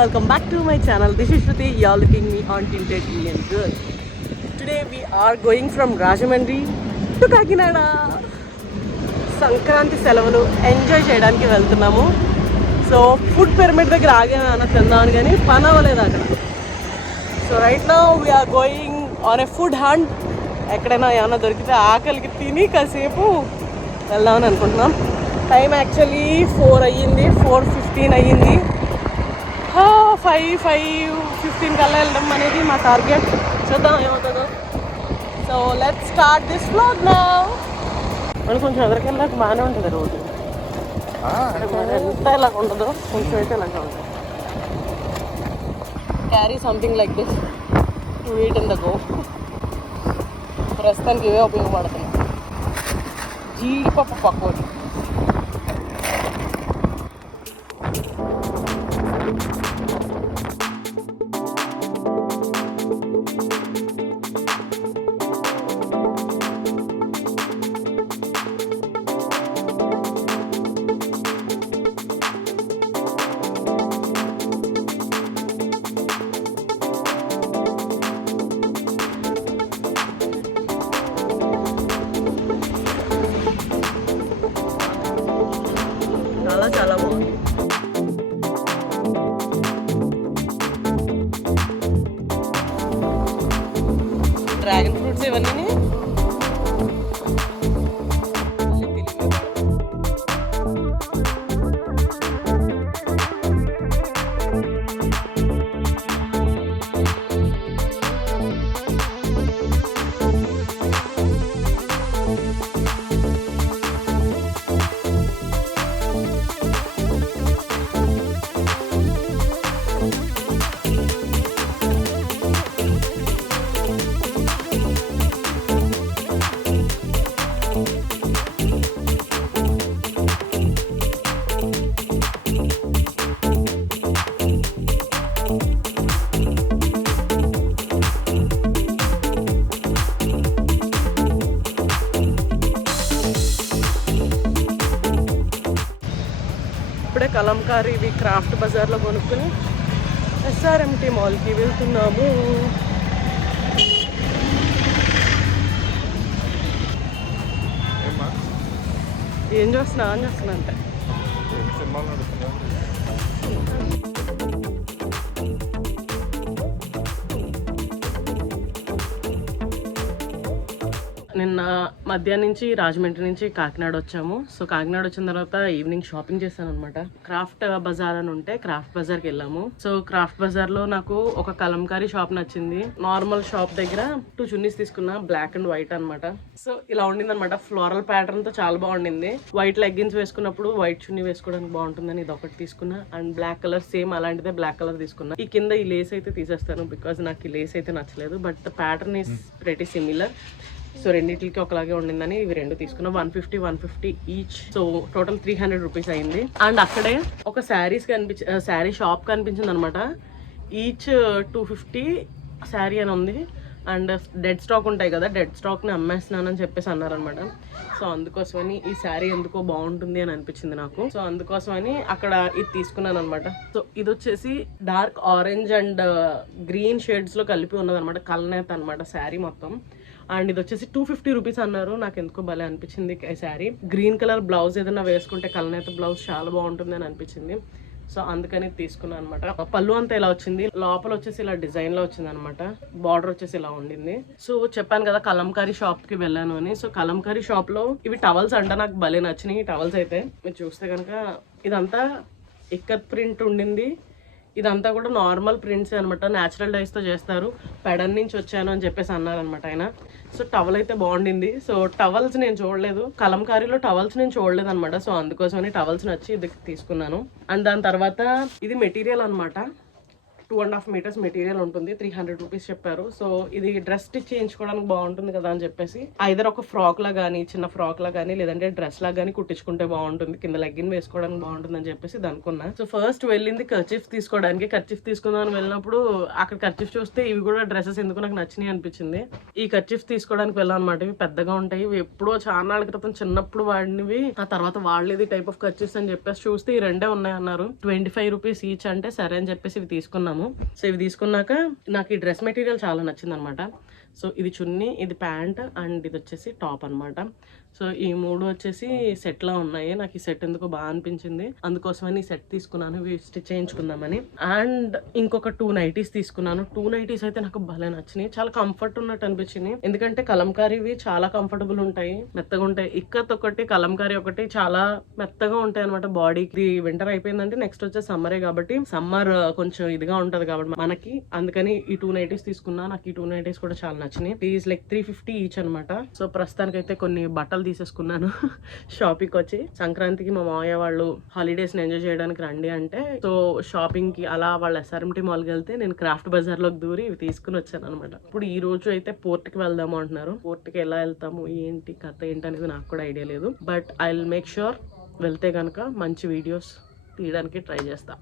welcome back to my channel. This is Shruti. You are looking me on Tinted Indian Girl. Today we are going from Rajahmundry to Kakinada. Sankranti సెలవులు enjoy చేయడానికి వెళ్తున్నాము. So food pyramid దగ్గర ఆగాను తిందామని కానీ పని అవ్వలేదు అక్కడ. So right now we are going on a food hunt. ఎక్కడైనా ఏమైనా దొరికితే ఆకలికి తిని కాసేపు వెళ్దామని అనుకుంటున్నాం. టైం యాక్చువల్లీ 4 అయ్యింది, 4:15 అయ్యింది. 5:15 కల్లా వెళ్ళడం అనేది మా టార్గెట్. చూద్దాం ఏమవుతుందో. So let's start this vlog now. మనం కొంచెం ఎదురుకెళ్ళాక బాగానే ఉంటుంది రోడ్డు. ఎంత ఇలాగ ఉండదు, కొంచెం అయితే ఇలాగ ఉంటుంది. Carry something like this to eat in the go. ప్రస్తుతానికి ఇవే ఉపయోగపడుతున్నాయి. జీడిపప్పు పకోడీ. చాలా బాగుంది. డ్రాగన్ ఫ్రూట్స్ ఇవన్నీ ఇప్పుడే కలంకారీ ఇవి క్రాఫ్ట్ బజార్లో కొనుక్కుని SRMT మాల్కి వెళ్తున్నాము. ఏం చేస్తున్నా అంటే నిన్న మధ్యాహ్నం నుంచి రాజమండ్రి నుంచి కాకినాడ వచ్చాము. సో కాకినాడ వచ్చిన తర్వాత ఈవినింగ్ షాపింగ్ చేశాను అనమాట. క్రాఫ్ట్ బజార్ అని ఉంటే క్రాఫ్ట్ బజార్కి వెళ్ళాము. సో క్రాఫ్ట్ బజార్ లో నాకు ఒక కలంకారీ షాప్ నచ్చింది. నార్మల్ షాప్ దగ్గర 2 చున్నీస్ తీసుకున్నా, బ్లాక్ అండ్ వైట్ అనమాట. సో ఇలా ఉండింది అనమాట. ఫ్లోరల్ ప్యాటర్న్ తో చాలా బాగుండింది. వైట్ లెగ్గిన్స్ వేసుకున్నప్పుడు వైట్ చున్నీ వేసుకోవడానికి బాగుంటుందని ఇది ఒకటి తీసుకున్నా. అండ్ బ్లాక్ కలర్ సేమ్ అలాంటిదే బ్లాక్ కలర్ తీసుకున్నా. ఈ కింద ఈ లేస్ అయితే తీసేస్తాను బికాజ్ నాకు ఈ లేస్ అయితే నచ్చలేదు. But the pattern is pretty similar. So రెండింటికి ఒకలాగే ఉండిందని ఇవి రెండు తీసుకున్నాం. 150 ఈచ్. సో టోటల్ 300 రూపీస్ అయింది. అండ్ అక్కడే ఒక శారీ షాప్ కనిపించింది అనమాట. ఈచ్ 250 శారీ అని ఉంది. అండ్ డెడ్ స్టాక్ ఉంటాయి కదా, డెడ్ స్టాక్ని అమ్మేస్తున్నానని చెప్పేసి అన్నారనమాట. సో అందుకోసమని ఈ శారీ ఎందుకో బాగుంటుంది అని అనిపించింది నాకు. సో అందుకోసమని అక్కడ ఇది తీసుకున్నాను అనమాట. సో ఇది వచ్చేసి dark orange and green shades లో కలిపి ఉన్నది అనమాట. కలనేత అనమాట శారీ మొత్తం. అండ్ ఇది వచ్చేసి 250 రూపీస్ అన్నారు. నాకు ఎందుకో భలే అనిపించింది ఈ శారీ. గ్రీన్ కలర్ బ్లౌజ్ ఏదైనా వేసుకుంటే కలనేత బ్లౌజ్ చాలా బాగుంటుంది అని అనిపించింది. సో అందుకని తీసుకున్నాను అనమాట. పళ్ళు అంతా ఇలా వచ్చింది, లోపల వచ్చేసి ఇలా డిజైన్ లో వచ్చింది అనమాట. బార్డర్ వచ్చేసి ఇలా ఉండింది. సో చెప్పాను కదా కలంకారీ షాప్ కి వెళ్ళాను అని. సో కలంకారీ షాప్ లో ఇవి టవల్స్ అంట నాకు భలే నచ్చినాయి. టవల్స్ అయితే మీరు చూస్తే కనుక ఇదంతా ఇక్కత్ ప్రింట్ ఉండింది. ఇదంతా కూడా నార్మల్ ప్రింట్స్ అనమాట. న్యాచురల్ డైస్ తో చేస్తారు. పెడన్ నుంచి వచ్చాను అని చెప్పేసి అన్నారనమాట ఆయన. సో టవల్ అయితే బాగుండింది. సో టవల్స్ నేను చూడలేదు, కలంకారీలో టవల్స్ నేను చూడలేదు అనమాట. సో అందుకోసమని టవల్స్ నచ్చి ఇది తీసుకున్నాను. అండ్ దాని తర్వాత ఇది మెటీరియల్ అనమాట. 2.5 meters మెటీరియల్ ఉంటుంది. 300 రూపీస్ చెప్పారు. సో ఇది డ్రెస్ స్టిచ్ చేయించుకోవడానికి బాగుంటుంది కదా అని చెప్పేసి ఐదర్ ఒక ఫ్రాక్ లా కానీ, చిన్న ఫ్రాక్ లా కానీ, లేదంటే డ్రెస్ లా కానీ కుట్టించుకుంటే బాగుంటుంది, కింద లెగ్గిన్ వేసుకోవడానికి బాగుంటుంది అని చెప్పేసి అనుకున్నా. సో ఫస్ట్ వెళ్ళింది కర్చీఫ్ తీసుకోవడానికి. కర్చీఫ్ తీసుకుందామని వెళ్ళినప్పుడు అక్కడ కర్చీఫ్ చూస్తే ఇవి కూడా డ్రెస్సెస్ ఎందుకు నాకు నచ్చినాయి అనిపించింది. ఈ కర్చీఫ్ తీసుకోవడానికి వెళ్ళాం అనమాట. ఇవి పెద్దగా ఉంటాయి. ఇవి ఎప్పుడో చాలా నాళ్ళ క్రితం చిన్నప్పుడు వాడినవి. ఆ తర్వాత వాళ్ళేది టైప్ ఆఫ్ కర్చీఫ్స్ అని చెప్పేసి చూస్తే ఈ రెండే ఉన్నాయన్నారు. 25 రూపీస్ ఈచ్ అంటే సరే అని చెప్పేసి ఇవి తీసుకున్నాము. సో ఇవి తీసుకున్నాక నాకు ఈ డ్రెస్ మెటీరియల్ చాలా నచ్చింది అనమాట. సో ఇది చున్నీ, ఇది ప్యాంట్ అండ్ ఇది వచ్చేసి టాప్ అనమాట. సో ఈ మూడు వచ్చేసి సెట్ లా ఉన్నాయి. నాకు ఈ సెట్ ఎందుకో బాగా అనిపించింది, అందుకోసమని ఈ సెట్ తీసుకున్నాను ఇవి స్టిచ్ చేయించుకుందామని. అండ్ ఇంకొక 2 నైటీస్ తీసుకున్నాను. 2 నైటీస్ అయితే నాకు భలే నచ్చినాయి. చాలా కంఫర్ట్ ఉన్నట్టు అనిపించింది. ఎందుకంటే కలంకారీవి చాలా కంఫర్టబుల్ ఉంటాయి, మెత్తగా ఉంటాయి. ఇక్కత్ ఒకటి, కలంకారీ ఒకటి చాలా మెత్తగా ఉంటాయి అనమాట బాడీకి. వింటర్ అయిపోయిందంటే నెక్స్ట్ వచ్చే సమ్మరే కాబట్టి సమ్మర్ కొంచెం ఇదిగా ఉంటది కాబట్టి మనకి, అందుకని ఈ 2 నైటీస్ తీసుకున్నా. నాకు ఈ 2 నైటీస్ కూడా చాలా నచ్చినాయి. ఈజ్ లైక్ 350 ఈచ్ అనమాట. సో ప్రస్తుతానికి అయితే కొన్ని బట్టలు తీసేసుకున్నాను షాపింగ్ వచ్చి. సంక్రాంతికి మా మామయ్య వాళ్ళు హాలిడేస్ ని ఎంజాయ్ చేయడానికి రండి అంటే, సో షాపింగ్ కి అలా వాళ్ళ SRMT మాల్కి వెళ్తే నేను క్రాఫ్ట్ బజార్ లోకి దూరి ఇవి తీసుకుని వచ్చాను అనమాట. ఇప్పుడు ఈ రోజు అయితే పోర్ట్ కి వెళ్దాము అంటున్నారు. పోర్ట్ కి ఎలా వెళ్తాము, ఏంటి కథ ఏంటి అనేది నాకు కూడా ఐడియా లేదు. But I will make sure వెళ్తే కనుక మంచి వీడియోస్ తీయడానికి ట్రై చేస్తా.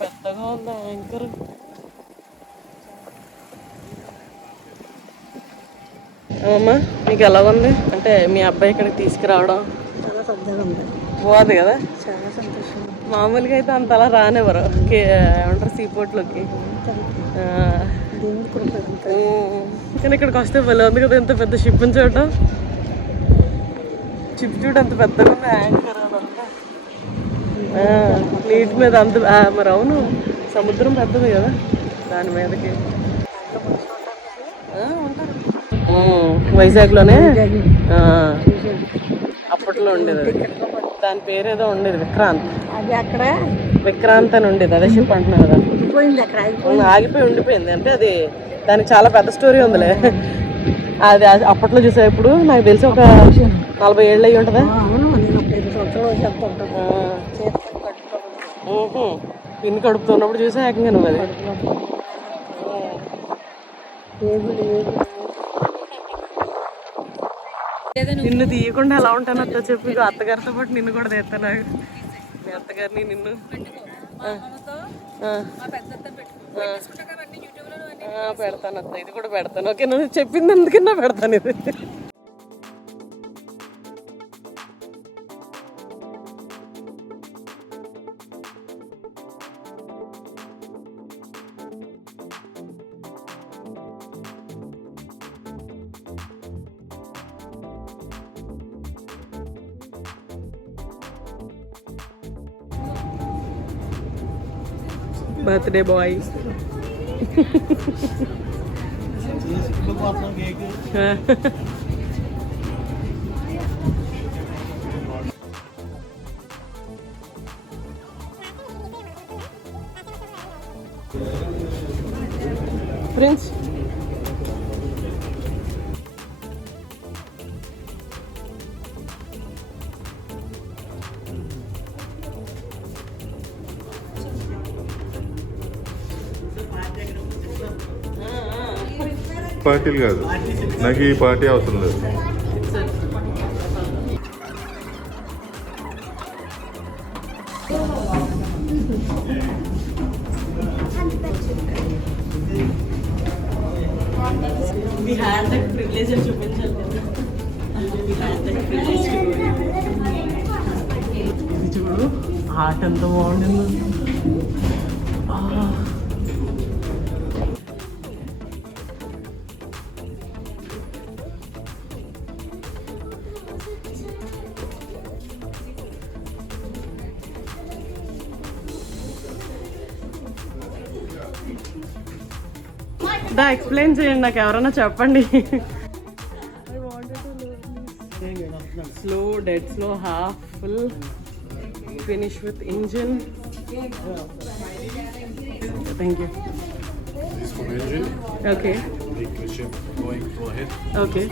పెద్దగా ఉందా యాంకర్? అమ్మా మీకు ఎలా ఉంది అంటే మీ అబ్బాయి ఇక్కడికి తీసుకురావడం? చాలా పెద్దగా ఉంది, బాగుంది కదా, చాలా సంతోషం. మామూలుగా అయితే అంత అలా రానివ్వరు ఏమంటారు సీపోర్ట్లోకి. కానీ ఇక్కడికి వస్తే భలే ఉంది కదా, ఎంత పెద్ద షిప్ అని చూడటం. షిప్ చూడ అంత పెద్దగా ఉంది, యాంకర్ నీటి మీద అంత. మరి అవును, సముద్రం పెద్దది కదా, దాని మీదకి వైజాగ్లోనే అప్పట్లో ఉండేది అది. దాని పేరు ఏదో ఉండేది, విక్రాంత్. అది అక్కడ విక్రాంత్ అని ఉండేది, అదే షిప్ అంటున్నాను కదా. ఆగిపోయి ఉండిపోయింది అంటే అది, దానికి చాలా పెద్ద స్టోరీ ఉందిలే. అది అప్పట్లో చూసా. ఇప్పుడు నాకు తెలిసి ఒక 40 ఏళ్ళు అయ్యి ఉంటుందా. పిన్ని కడుపుతున్నప్పుడు చూసా ఏకంగా నువ్వు. అది నిన్ను తీయకుండా ఎలా ఉంటాను అట్లా చెప్పి, అత్తగారితో పాటు నిన్ను కూడా తీస్తాను. మీ అత్తగారిని నిన్ను పెడతాను అత్త, ఇది కూడా పెడతాను. ఓకే, నువ్వు చెప్పింది అందుకన్నా పెడతాను ఇది. Birthday boy. ప్రిన్స్ పార్టీలు కాదు, నాకు ఈ పార్టీ అవసరం లేదు. ఇది చూడు, ఆట ఎంత బాగుండింది. దా ఎక్స్ప్లెయిన్ చేయండి, నాకు ఎవరైనా చెప్పండి. Slow, dead slow, half, full, finish with engine. Thank you. This for engine. Okay Make the ship going. Go ahead. Okay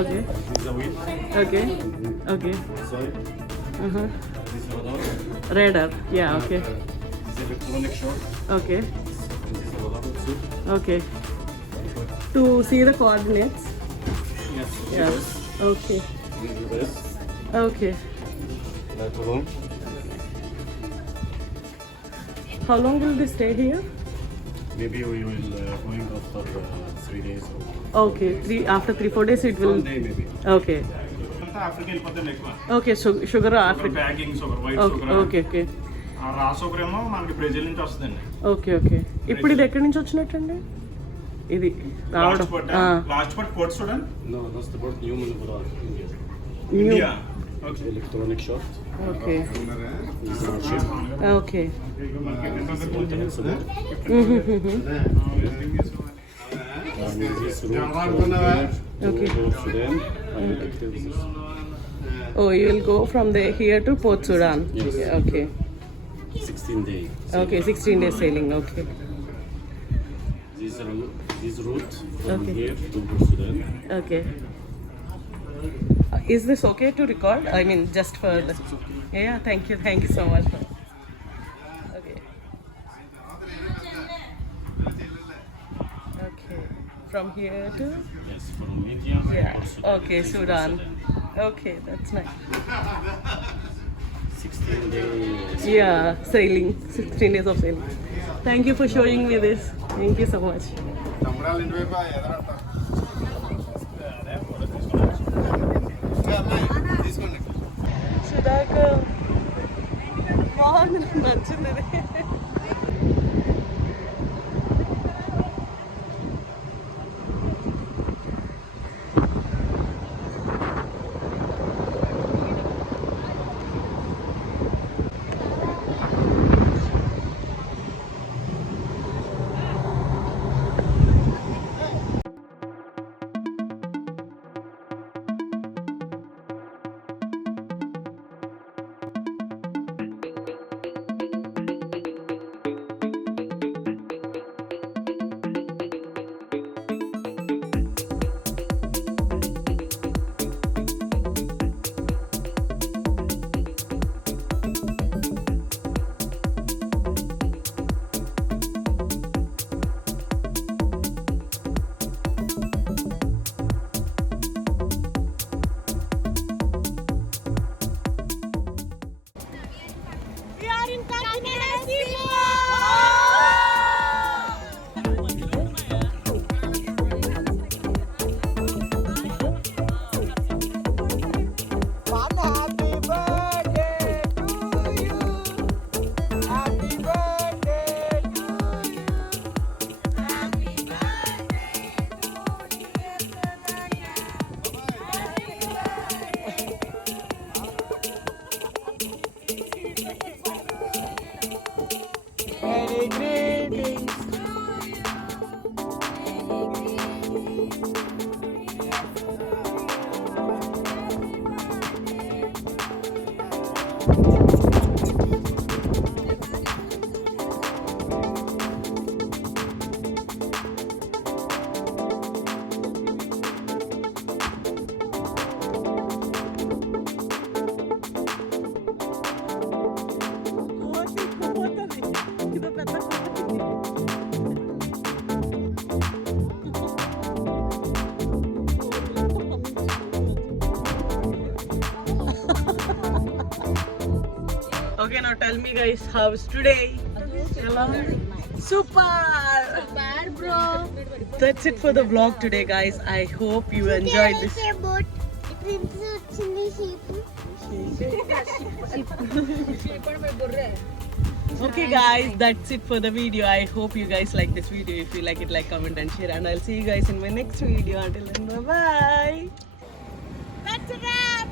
okay This is the wheel. Okay okay. This side. This is radar. Radar, yeah, okay This is electronic shock. Okay And this is radar also. Okay. To see the coordinates. Yes. Yes. Okay This is this. Okay. Later on. How long will they stay here? Maybe we will going after 3 days. Okay, after 3-4 days it will. One day maybe. Okay. అంతా Africa వెళ్ళిపోతుంది ఎక్కువ. Okay, sugar Africa. Packing sugar, white Okay, sugar. okay, okay. ఆ రా sugar ఏమో మనకి Brazil నుంచి వస్తుందండి. Okay, okay. ఇప్పుడు ఇది ఎక్కడి నుంచి వచ్చినట్టండి? ఇది రావడం. లాస్ట్ పట్ పోర్ట్ చూడండి. No, that's the port Newman Radar, India. India. Okay. Electronic shock. Okay. This is our ship. Okay. Maintenance route. And this route from here to Okay. Port Sudan and active this. Oh, you will go from here to Port Sudan. Yes. Okay. 16 days. Okay, 16 days sailing. Okay. This route from Okay. here to Port Sudan. Okay. Is this okay to record? I mean, just for the. Yeah, thank you so much. Okay. Okay. From here to. Yes, from India. Yeah. Port Sudan. Okay, This is Sudan. Port Okay, that's nice. 16 days. Yeah, sailing. 16 days of sailing. Thank you for showing me this. Thank you so much. Sudhakar బాగుంది, నాకు నచ్చింది ఇది. Okay, now tell me guys, how's today? Super! Bad bro. That's it for the vlog today guys. I hope you enjoyed this. Okay guys, that's it for the video. I hope you guys like this video. If you like it, like, comment and share, and I'll see you guys in my next video. Until then, bye bye. That's a wrap.